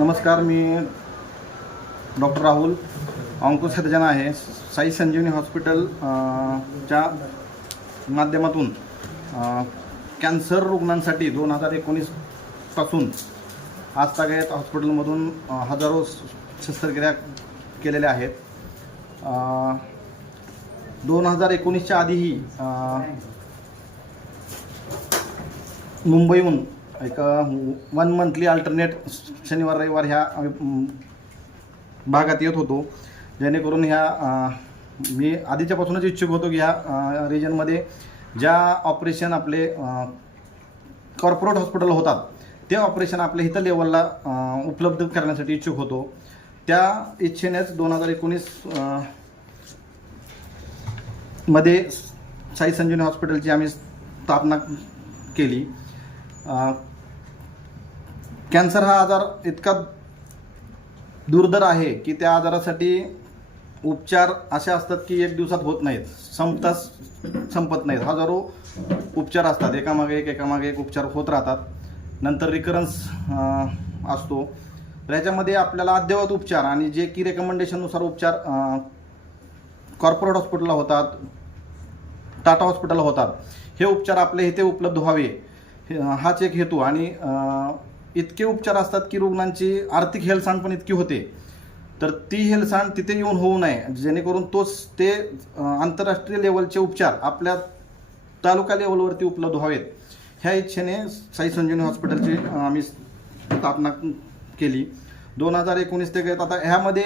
नमस्कार मी doctor Rahul. Surgeon आहे. साई संजीवनी hospital च्या माध्यमातून कॅन्सर रुग्णांसाठी दोन हजार एकोणीसपासून आजतागायत हॉस्पिटलमधून हजारो शस्त्रक्रिया केलेल्या आहेत. दोन हजार एकोणीसच्या आधीही मुंबईहून एक वन मंथली अल्टरनेट शनिवार रविवार ह्या भागात येत होतो. जेणेकरून ह्या मी आधीच्यापासूनच इच्छुक होतो की ह्या रिजनमध्ये ज्या ऑपरेशन आपले कॉर्पोरेट हॉस्पिटल होतात ते ऑपरेशन आपल्या इथं लेवलला उपलब्ध करण्यासाठी इच्छुक होतो. त्या इच्छेनेच दोन हजार एकोणीसमध्ये साई संजीवनी हॉस्पिटलची आम्ही स्थापना केली. कॅन्सर हा आजार इतका दुर्धर आहे की त्या आजारासाठी उपचार असे असतात की एक दिवसात होत नाहीत. संपताच संपत नाहीत. हजारो उपचार असतात. एकामागे एक एकामागे एक उपचार होत राहतात. नंतर रिकरन्स असतो. तर ह्याच्यामध्ये आपल्याला अद्ययावत उपचार आणि जे की रेकमेंडेशननुसार उपचार कॉर्पोरेट हॉस्पिटलला होतात टाटा हॉस्पिटलला होतात. हे उपचार आपल्या इथे उपलब्ध व्हावे. हाच एक हेतू. आणि इतके उपचार असतात की रुग्णांची आर्थिक हेळसांड पण इतकी होते. तर ती हेळसांड तिथे येऊन होऊ नये. जेणेकरून तोच ते आंतरराष्ट्रीय लेवलचे उपचार आपल्या तालुका लेवलवरती उपलब्ध व्हावेत. ह्या इच्छेने साई संजीवनी हॉस्पिटलची आम्ही स्थापना केली. दोन हजार एकोणीस ते आता ह्यामध्ये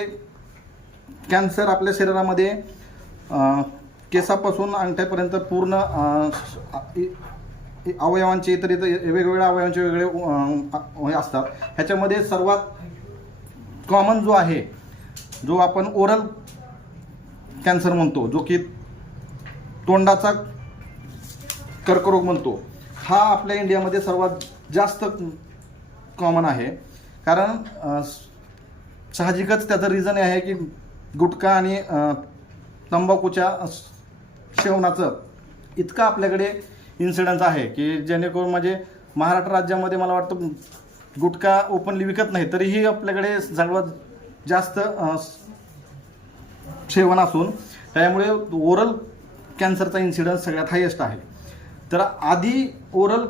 कॅन्सर आपल्या शरीरामध्ये केसापासून अंगठ्यापर्यंत पूर्ण अवयवांचे इतर इतर वेगवेगळ्या अवयवांचे वेगळे हे असतात. ह्याच्यामध्ये सर्वात कॉमन जो आहे जो आपण ओरल कॅन्सर म्हणतो जो की तोंडाचा कर्करोग म्हणतो हा आपल्या इंडियामध्ये सर्वात जास्त कॉमन आहे. कारण साहजिकच त्याचं रिझन आहे की गुटखा आणि तंबाखूच्या सेवनाचं इतकं आपल्याकडे इन्सिडन्स आहे की जेणेकरून म्हणजे महाराष्ट्र राज्यामध्ये मला वाटतं गुटखा ओपनली विकत नाही तरीही आपल्याकडे सर्वात जास्त सेवन असून त्यामुळे ओरल कॅन्सरचा इन्सिडन्स सगळ्यात हायेस्ट आहे. तर आधी ओरल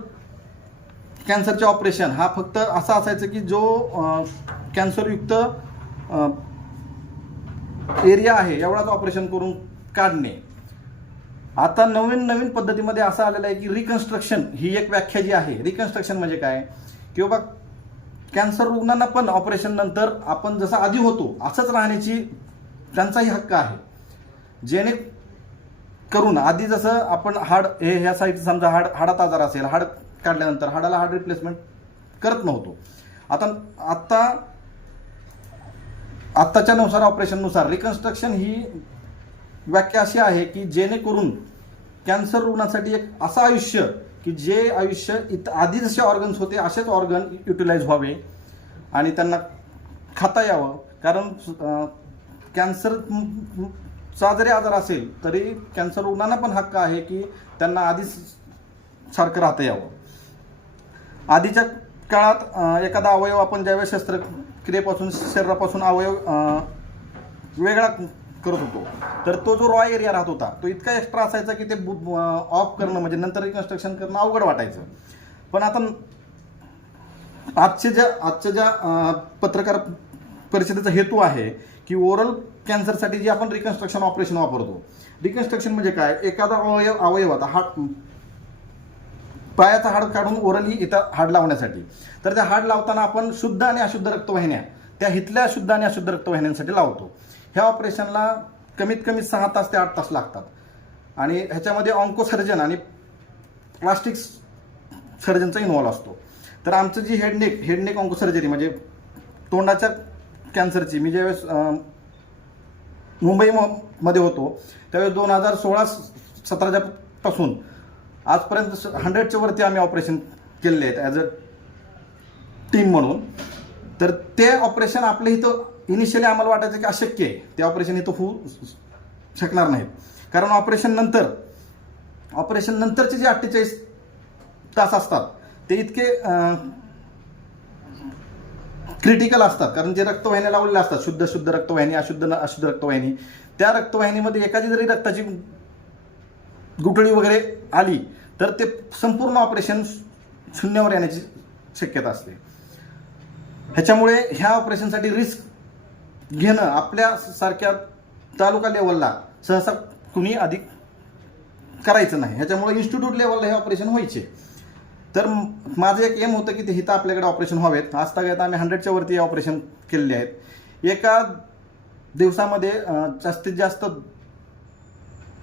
कॅन्सरचे ऑपरेशन हा फक्त असा असायचं की जो कॅन्सरयुक्त एरिया आहे एवढाच ऑपरेशन करून काढणे. आता नवीन नवीन पद्धतीमध्ये असं आलेलं आहे की रिकन्स्ट्रक्शन ही एक व्याख्या जी आहे रिकन्स्ट्रक्शन म्हणजे काय? की बाबा कॅन्सर रुग्णांना पण ऑपरेशन नंतर आपण जसं आधी होतो असंच राहण्याची त्यांचाही हक्क आहे. जेणे करून आधी जसं आपण हाड हे ह्या साईड समजा हाड हाडात आजार असेल हाड काढल्यानंतर हाडाला हाड रिप्लेसमेंट करत नव्हतो. आता आत्ता आत्ताच्या नुसार ऑपरेशननुसार रिकन्स्ट्रक्शन ही व्याख्या अशी आहे की जेणेकरून कॅन्सर रुग्णासाठी एक असं आयुष्य की जे आयुष्य इत आधी जसे ऑर्गन्स होते असेच ऑर्गन युटिलाइज व्हावे आणि त्यांना खाता यावं. कारण कॅन्सरचा जरी आजार असेल तरी कॅन्सर रुग्णांना पण हक्क आहे की त्यांना आधीच सारखं राहता यावं. आधीच्या काळात एखादा अवयव आपण ज्यावेळेस शस्त्रक्रियेपासून शरीरापासून अवयव वेगळा करत होतो. तर तो जो रॉ एरिया राहत होता तो इतका एक्स्ट्रा असायचा की ते ऑफ करणं म्हणजे नंतर रिकन्स्ट्रक्शन करणं अवघड वाटायचं. पण आता आजचे ज्या आजच्या ज्या पत्रकार परिषदेचा हेतू आहे की ओरल कॅन्सरसाठी जे आपण रिकन्स्ट्रक्शन ऑपरेशन वापरतो. रिकन्स्ट्रक्शन म्हणजे काय? एखादा अवयव अवयव आता हाड पायाचा हाड काढून ओरली इथं हाड लावण्यासाठी. तर त्या हाड लावताना आपण शुद्ध आणि अशुद्ध रक्तवाहिन्या त्या इथल्या शुद्ध आणि अशुद्ध रक्तवाहिन्यांसाठी लावतो. ह्या ऑपरेशनला कमीत कमी सहा तास ते आठ तास लागतात. आणि ह्याच्यामध्ये ऑन्को सर्जन आणि प्लास्टिक सर्जनचा इन्व्हॉल्व असतो. तर आमचं जी हेडनेक हेडनेक ऑन्कोसर्जरी म्हणजे तोंडाच्या कॅन्सरची मी ज्यावेळेस मुंबई मध्ये होतो त्यावेळेस दोन हजार सोळा सतराच्या पासून आजपर्यंत हंड्रेडच्या वरती आम्ही ऑपरेशन केलेले आहेत ॲज अ टीम म्हणून. तर ते ऑपरेशन आपल्या इथं इनिशियली आम्हाला वाटायचं की अशक्य आहे. ते ऑपरेशन इथं होऊ शकणार नाहीत. कारण ऑपरेशन नंतर ऑपरेशन नंतरचे जे अठ्ठेचाळीस तास असतात ते इतके क्रिटिकल असतात. कारण जे रक्तवाहिन्या लावलेल्या असतात शुद्ध शुद्ध रक्तवाहिनी अशुद्ध अशुद्ध रक्तवाहिनी त्या रक्तवाहिनीमध्ये एखादी जरी रक्ताची गुठळी वगैरे आली तर ते संपूर्ण ऑपरेशन शून्यावर येण्याची शक्यता असते. ह्याच्यामुळे ह्या ऑपरेशनसाठी रिस्क घेणं आपल्या सारख्या तालुका लेवलला सहसा कुणी अधिक करायचं नाही. ह्याच्यामुळे इन्स्टिट्यूट लेवलला हे ऑपरेशन व्हायचे. तर माझं एक एम होतं की ते हिथं आपल्याकडे ऑपरेशन व्हावेत. आजतागत आम्ही हंड्रेडच्या वरती ऑपरेशन केलेले आहेत. एका दिवसामध्ये जास्तीत जास्त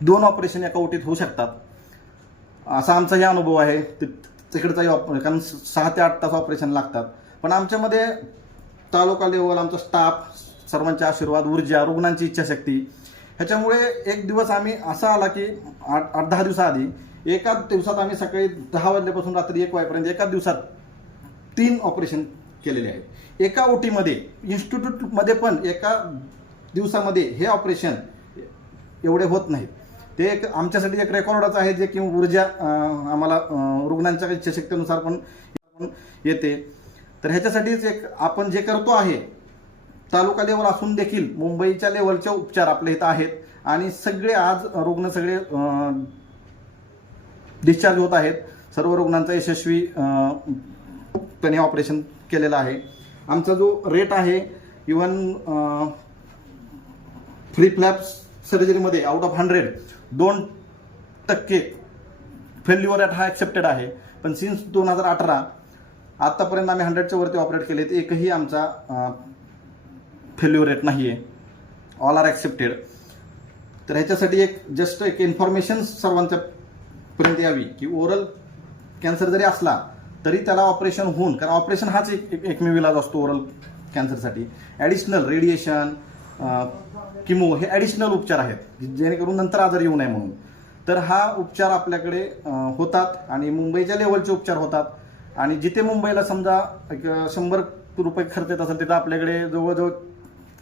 दोन ऑपरेशन एका ओटीत होऊ शकतात. असा आमचाही अनुभव आहे. तिकडचाही ऑप कारण स- सहा ते आठ तास ऑपरेशन लागतात. पण आमच्यामध्ये तालुका लेवल आमचा स्टाफ सर्वांचे आशीर्वाद ऊर्जा रुग्णांची इच्छाशक्ती. ह्याच्यामुळे एक दिवस आम्ही असा आला की आठ आठ दहा दिवसाआधी एका दिवसात आम्ही सकाळी दहा वाजल्यापासून रात्री एक वाजेपर्यंत एका दिवसात तीन ऑपरेशन केलेले आहेत. एका ओटीमध्ये इन्स्टिट्यूटमध्ये पण एका दिवसामध्ये हे ऑपरेशन एवढे होत नाहीत. ते एक आमच्यासाठी एक रेकॉर्डच आहे जे की ऊर्जा आम्हाला रुग्णांच्या इच्छाशक्तीनुसार पण येते. तर ह्याच्यासाठीच एक आपण जे करतो आहे तालुका लेवल असून देखील मुंबईच्या लेवलच्या उपचार आपल्या इथं आहेत. आणि सगळे आज रुग्ण सगळे डिस्चार्ज होत आहेत. सर्व रुग्णांचा यशस्वी पणे ऑपरेशन केलेलं आहे. आमचा जो रेट आहे इवन फ्री फ्लॅप सर्जरीमध्ये आउट ऑफ हंड्रेड दोन टक्के फेल्युअर रेट हा ॲक्सेप्टेड आहे. पण सिन्स दोन हजार अठरा आत्तापर्यंत आम्ही हंड्रेडच्या वरती ऑपरेट केले एकही आमचा फेल्युअर रेट नाही आहे ऑल आर ॲक्सेप्टेड तर ह्याच्यासाठी एक जस्ट एक इन्फॉर्मेशन सर्वांच्या पर्यंत यावी की ओरल कॅन्सर जरी असला तरी त्याला ऑपरेशन होऊन कारण ऑपरेशन हाच एक एकमेव इलाज असतो ओरल कॅन्सरसाठी ॲडिशनल रेडिएशन किमो हे ॲडिशनल उपचार आहेत जेणेकरून नंतर आजार येऊ नये म्हणून. तर हा उपचार आपल्याकडे होतात आणि मुंबईच्या लेवलचे उपचार होतात. आणि जिथे मुंबईला समजा एक शंभर रुपये खर्च येत असेल तिथं आपल्याकडे जवळजवळ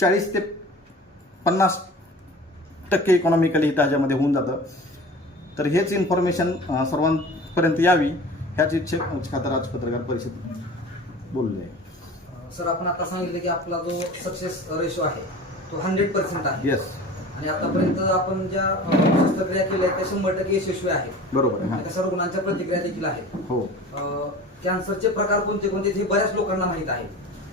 चाळीस ते पन्नास टक्के इकॉनॉमिकली इथं ह्याच्यामध्ये होऊन जातं. तर हेच इन्फॉर्मेशन सर्वांपर्यंत यावी ह्याच इच्छे खातर आज पत्रकार परिषद बोलले. सर आपण आता सांगितलं की आपला जो सक्सेस रेशो आहे तो हंड्रेड पर्सेंट आहे. येस आणि आतापर्यंत आपण ज्या शस्त्रक्रिया केल्या त्या शंभर टक्के यशस्वी आहेत. बरोबर आहे तशा रुग्णांच्या प्रतिक्रिया देखील आहेत. हो. अं, कॅन्सरचे प्रकार कोणते कोणते हे बऱ्याच लोकांना माहीत आहे.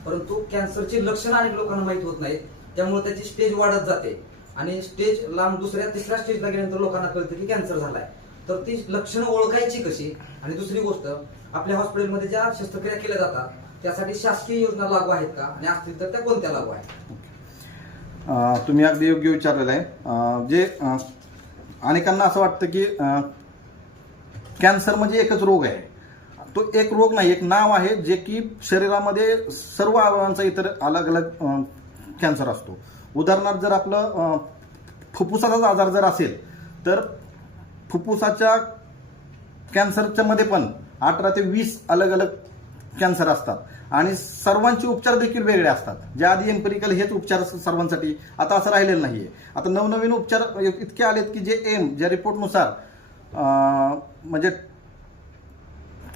परंतु कॅन्सरची लक्षणं अनेक लोकांना माहीत होत नाहीत. त्यामुळे त्याची स्टेज वाढत जाते. आणि स्टेज लांब दुसऱ्या तिसऱ्या स्टेजला गेल्यानंतर लोकांना कळतं की कॅन्सर झालाय. तर ती लक्षणं ओळखायची कशी? आणि दुसरी गोष्ट आपल्या हॉस्पिटलमध्ये ज्या शस्त्रक्रिया केल्या जातात त्यासाठी शासकीय योजना लागू आहेत का? आणि असतील तर त्या कोणत्या लागू आहेत? तुम्ही अगदी योग्य विचारलेलं आहे. जे अनेकांना असं वाटतं की कॅन्सर म्हणजे एकच रोग आहे. तो एक रोग नाही एक नाव आहे जे की शरीरामध्ये सर्व अवयवांचा इतर अलग अलग कॅन्सर असतो. उदाहरणार्थ जर आपलं फुफ्फुसाचाच आजार जर असेल तर फुफ्फुसाच्या कॅन्सरच्या मध्ये पण अठरा ते वीस अलग अलग कॅन्सर असतात. आणि सर्वांचे उपचार देखील वेगळे असतात. ज्या आधी एम्पेरिकल हेच उपचार सर्वांसाठी आता असं राहिलेलं नाहीये. आता नवनवीन उपचार इतके आलेत की जे एम ज्या रिपोर्टनुसार म्हणजे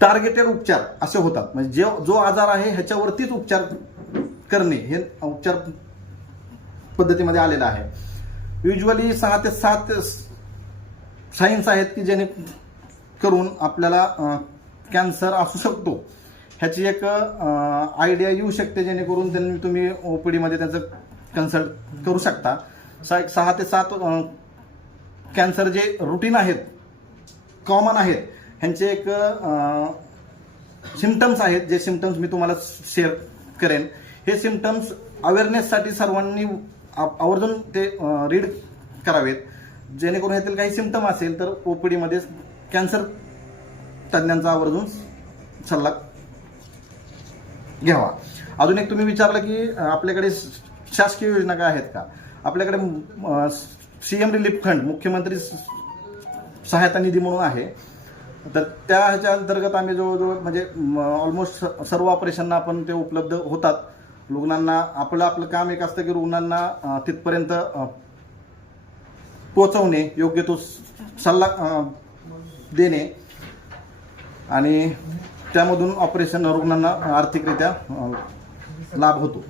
टार्गेटेड उपचार असे होतात. म्हणजे जे जो आजार आहे ह्याच्यावरतीच उपचार करणे हे उपचार पद्धतीमध्ये आलेलं आहे. युजली सहा ते सात सायन्स आहेत की जेणे करून आपल्याला कॅन्सर असू शकतो. ह्याची एक आयडिया येऊ शकते जेणेकरून त्यांनी तुम्ही ओपीडीमध्ये त्यांचं कन्सल्ट करू शकता. सा सहा ते सात कॅन्सर जे रुटीन आहेत कॉमन आहेत ह्यांचे एक सिमटम्स आहेत जे सिमटम्स मी तुम्हाला शेअर करेन. हे सिमटम्स अवेअरनेससाठी सर्वांनी आ- आवर्जून ते रीड करावेत. जेणेकरून ह्यातील काही सिमटम असेल तर ओपीडीमध्ये कॅन्सर तज्ज्ञांचा आवर्जून सल्ला घ्यावा. अजून एक तुम्ही विचारलं की आपल्याकडे श- शासकीय योजना काय आहेत का? आपल्याकडे सीएम रिलीफ फंड मुख्यमंत्री स- सहायता निधी म्हणून आहे. तर त्या ह्याच्या अंतर्गत आम्ही जवळजवळ म्हणजे ऑलमोस्ट सर्व ऑपरेशनना आपण ते उपलब्ध होतात. रुग्णांना आपलं आपलं काम एक असतं की रुग्णांना तिथपर्यंत पोचवणे योग्य तो सल्ला देणे. आणि त्यामधून ऑपरेशन रुग्णांना आर्थिकरित्या लाभ होतो.